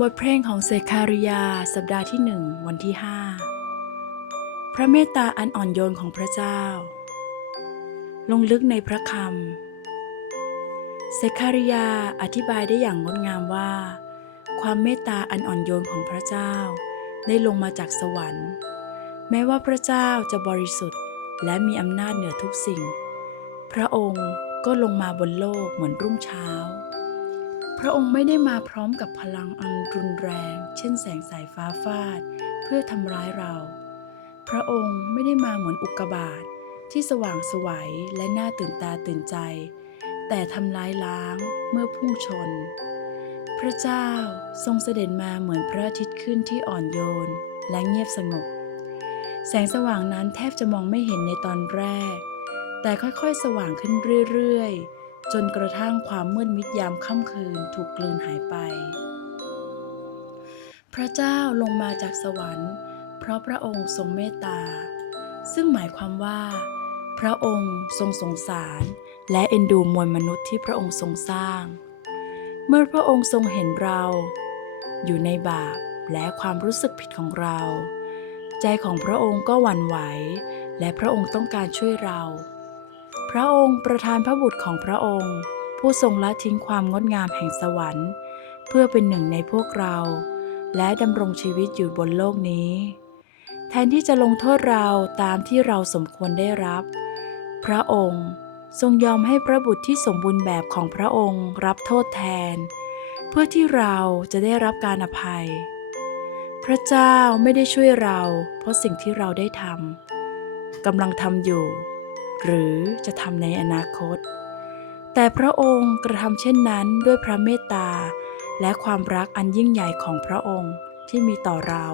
บทเพลงของเซคาริยา สัปดาห์ที่หนึ่งวันที่ห้าพระเมตตาอันอ่อนโยนของพระเจ้า ลงลึกในพระคำเซคาริยาอธิบายได้อย่างงดงามว่า ความเมตตาอันอ่อนโยนของพระเจ้า ได้ลงมาจากสวรรค์ แม้ว่าพระเจ้าจะบริสุทธิ์และมีอำนาจเหนือทุกสิ่ง พระองค์ก็ลงมาบนโลกเหมือนรุ่งเช้า พระองค์ไม่ได้มาพร้อมกับพลังอันรุนแรง เช่นแสงสายฟ้าฟาด เพื่อทำร้ายเรา พระองค์ไม่ได้มาเหมือนอุกกาบาตที่สว่างสวัยและน่าตื่นตาตื่นใจ แต่ทำร้ายล้างเมื่อพุ่งชน พระเจ้าทรงเสด็จมาเหมือนพระอาทิตย์ขึ้นที่อ่อนโยนและเงียบสงบ แสงสว่างนั้นแทบจะมองไม่เห็นในตอนแรก แต่ค่อยๆ สว่างขึ้นเรื่อยๆ จนกระทั่งความมืดมิดยามค่ำคืนถูกกลืนหายไป พระเจ้าลงมาจากสวรรค์ เพราะพระองค์ทรงเมตตา ซึ่งหมายความว่า พระองค์ทรงสงสาร และเอ็นดูมวลมนุษย์ที่พระองค์ทรงสร้าง เมื่อพระองค์ทรงเห็นเรา อยู่ในบาปและความรู้สึกผิดของเรา ใจของพระองค์ก็หวั่นไหว และพระองค์ต้องการช่วยเรา พระองค์ประทานพระบุตรของพระองค์ ผู้ทรงละทิ้งความงดงามแห่งสวรรค์ เพื่อเป็นหนึ่งในพวกเรา และดำรงชีวิตอยู่บนโลกนี้ แทนที่จะลงโทษเราตามที่เราสมควรได้รับ พระองค์ทรงยอมให้พระบุตรที่สมบูรณ์แบบของพระองค์รับโทษแทน เพื่อที่เราจะได้รับการอภัย พระเจ้าไม่ได้ช่วยเรา เพราะสิ่งที่เราได้ทำกำลังทำอยู่ หรือจะทำในอนาคต แต่พระองค์กระทำเช่นนั้นด้วยพระเมตตา และความรักอันยิ่งใหญ่ของพระองค์ที่มีต่อเรา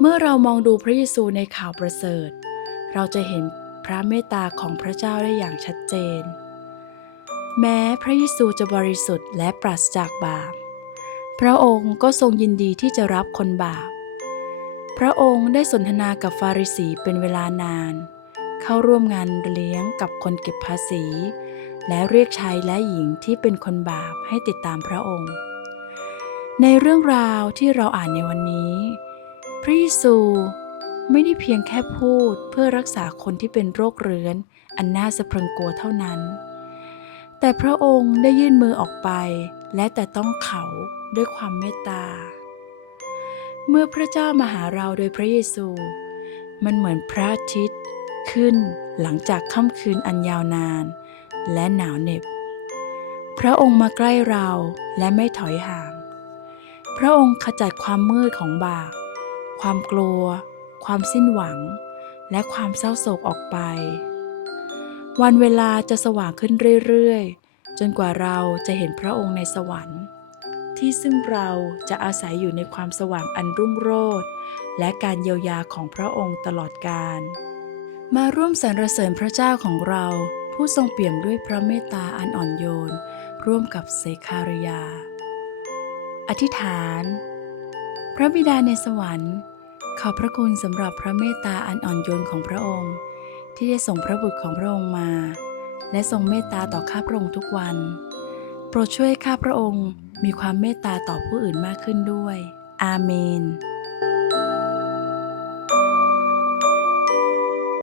เมื่อเรามองดูพระเยซูในข่าวประเสริฐ เราจะเห็นพระเมตตาของพระเจ้าได้อย่างชัดเจน แม้พระเยซูจะบริสุทธิ์และปราศจากบาป พระองค์ก็ทรงยินดีที่จะรับคนบาป พระองค์ได้สนทนากับฟาริสีเป็นเวลานาน เข้าร่วมงานเลี้ยงกับคนเก็บภาษี และเรียกชายและหญิงที่เป็นคนบาปให้ติดตามพระองค์ ในเรื่องราวที่เราอ่านในวันนี้ พระเยซูไม่ได้เพียงแค่พูดเพื่อรักษาคนที่เป็นโรคเรื้อน อันน่าสะพรึงกลัวเท่านั้น แต่พระองค์ได้ยื่นมือออกไป และแต่ต้องเขาด้วยความเมตตา เมื่อพระเจ้ามาหาเราโดยพระเยซู มันเหมือนพระอาทิตย์ขึ้นหลังจากค่ำคืนอันยาวนาน และหนาวเหน็บ พระองค์มาใกล้เราและไม่ถอยห่าง พระองค์ขจัดความมืดของบาปความกลัว ความสิ้นหวัง และความเศร้าโศกออกไป วันเวลาจะสว่างขึ้นเรื่อยๆ จนกว่าเราจะเห็นพระองค์ในสวรรค์ ที่ซึ่งเราจะอาศัยอยู่ในความสว่างอันรุ่งโรจน์และการเยียวยาของพระองค์ตลอดกาลมาร่วมสรรเสริญพระเจ้าของเรา ผู้ทรงเปี่ยมด้วยพระเมตตาอันอ่อนโยน ร่วมกับเซคาริยา อธิษฐาน พระบิดาในสวรรค์ ขอบพระคุณสำหรับพระเมตตาอันอ่อนโยนของพระองค์ ที่ได้ส่งพระบุตรของพระองค์มา และทรงเมตตาต่อข้าพระองค์ทุกวัน โปรดช่วยข้าพระองค์มีความเมตตาต่อผู้อื่นมากขึ้นด้วย อาเมน